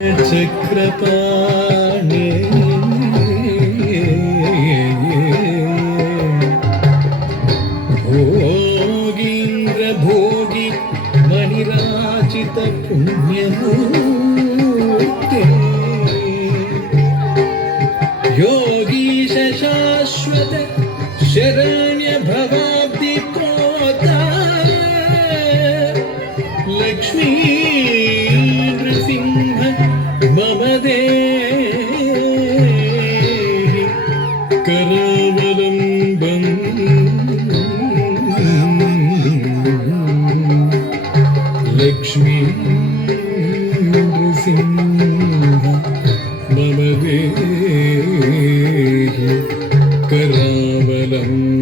चक्रपाणे भोगीन्द्र भोगी मणिराजित पुण्यमूर्ते योगीश शाश्वत शरण्य भवाब्धि प्रोता लक्ष्मी नृसिंह मम देहि करावलम्बम् लक्ष्मी नृसिंह मम देहि करावलम्बम्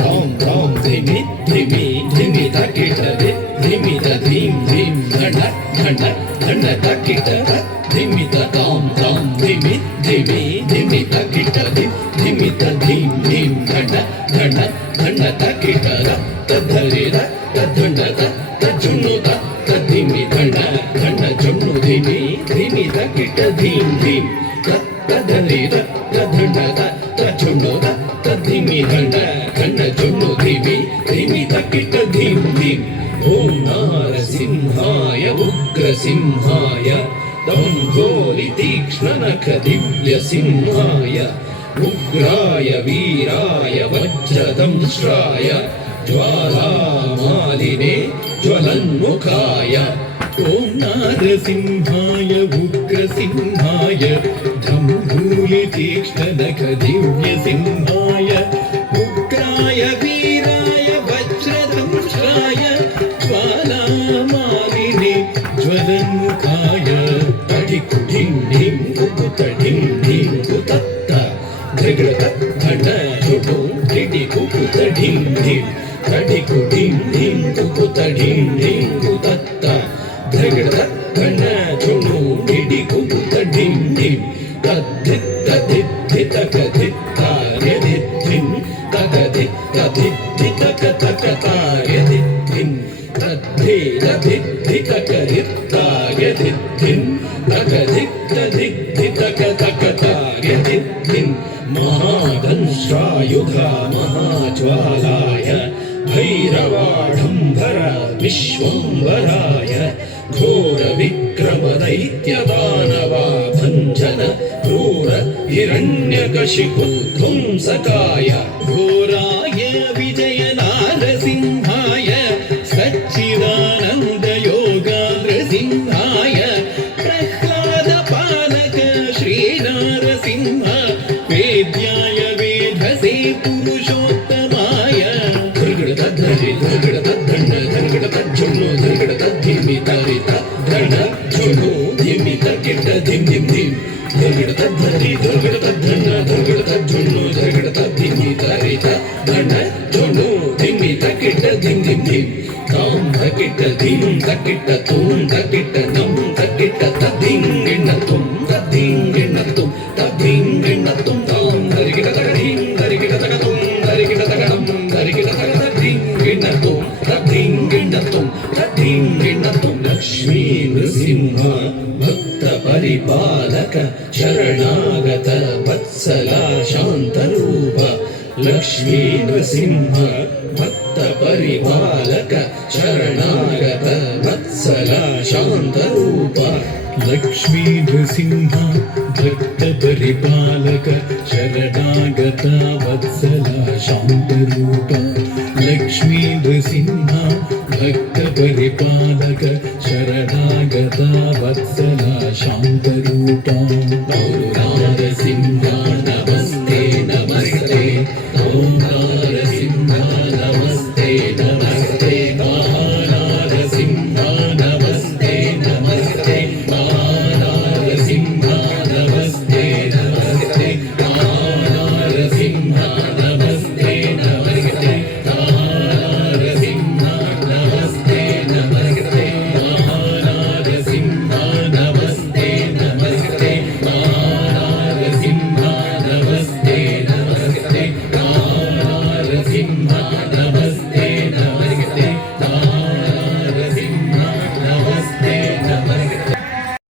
तां तां धिमि धिमि धिमि तकिट धिमि धीं धीं धन धन धन तकिट धिमि तां तां धिमि धिमि धिमि तकिट धिमि धीं धीं धन धन धन तकिट तद्धरि तद्धन तज्जुनु तद्धिमि धन धन जुनु धिमि धिमि तकिट धीं धीं तद्धरि तद्धन तज्जुनु तद्धिमि धन धन जुनु धिमि धिमि तकिट धीं धीं ॐ नारसिंहाय उग्रसिंहाय दम्भोलि तीक्ष्णनख दिव्यसिंहाय उग्राय वीराय वज्रदंष्ट्राय ज्वालामालिने ज्वलन्मुखाय ॐ नारसिंहाय उग्रसिंहाय दम्भोलि तीक्ष्णनख दिव्यसिंहाय उग्राय वीराय वज्रदंष्ट्राय ज्वालामालिने ज्वलन्मुखाय तडिकुडिं ढिं कुकुतडिं ढिं कुतत्त धृगृत धन जुडु टिडिकुकुतडिं ढिं तडिकुडिं ढिं कुकुतडिं ढिं कुतत्त धृगृत धन जुडु टिडिकुकुतडिं ढिं तद्धित्तदित्तितकधित्तार्यदित्तिं तकधित्तदित्तितकतकतार्यदित्तिं तद्धेदधित्तितकरित्तार्यदित्तिं तकधित्तदित्तितकतकतार्यदित्तिं महादंष्ट्रायुधा महाज्वालाय भैरवाढम्बर विश्वम्भराय घोरविक्रमदैत्यदानवाभञ्जन क्रूर हिरण्यकशिपुध्वंसकाय घोराय विजय नारसिंहाय सच्चिदानन्द योगाग्रसिंहाय प्रह्लादपालक श्रीनारसिंह वेद्याय वेधसे पुरुषोत्तमाय धृगृतद्धरि धृगृतद्धण्ड धृगृतज्जुनु धृगृतद्धिमि तरित धण जुनु धिमि तकिट धिं धिं धिं धृगृतद्धरि धृगृतद्धण्ड धृगृतज्जुनु धृगृतद्धिमि तरित धण जुनु धिमि तकिट धिं धिं धिं तां तकिट धिं तकिट तुं तकिट नं तकिट तद्धिं गिण्णतुं तद्धिं गिण्णतुं तद्धिं गिण्णतुं तां धरिकिटतकधिं धरिकिटतकतुं धरिकिटतकटं धरिकिटतकतद्धिं गिण्णतुं तद्धिं गिण्णतुं तद्धिं गिण्णतुं लक्ष्मी नृसिंह भक्त परिपालक शरणागत वत्सला शान्तरूप लक्ष्मी नृसिंह भक्त परिपालक शरणागत वत्सला शान्तरूप लक्ष्मी नृसिंह भक्त परिपालक शरणागत वत्सला शान्तरूप लक्ष्मी नृसिंह भक्त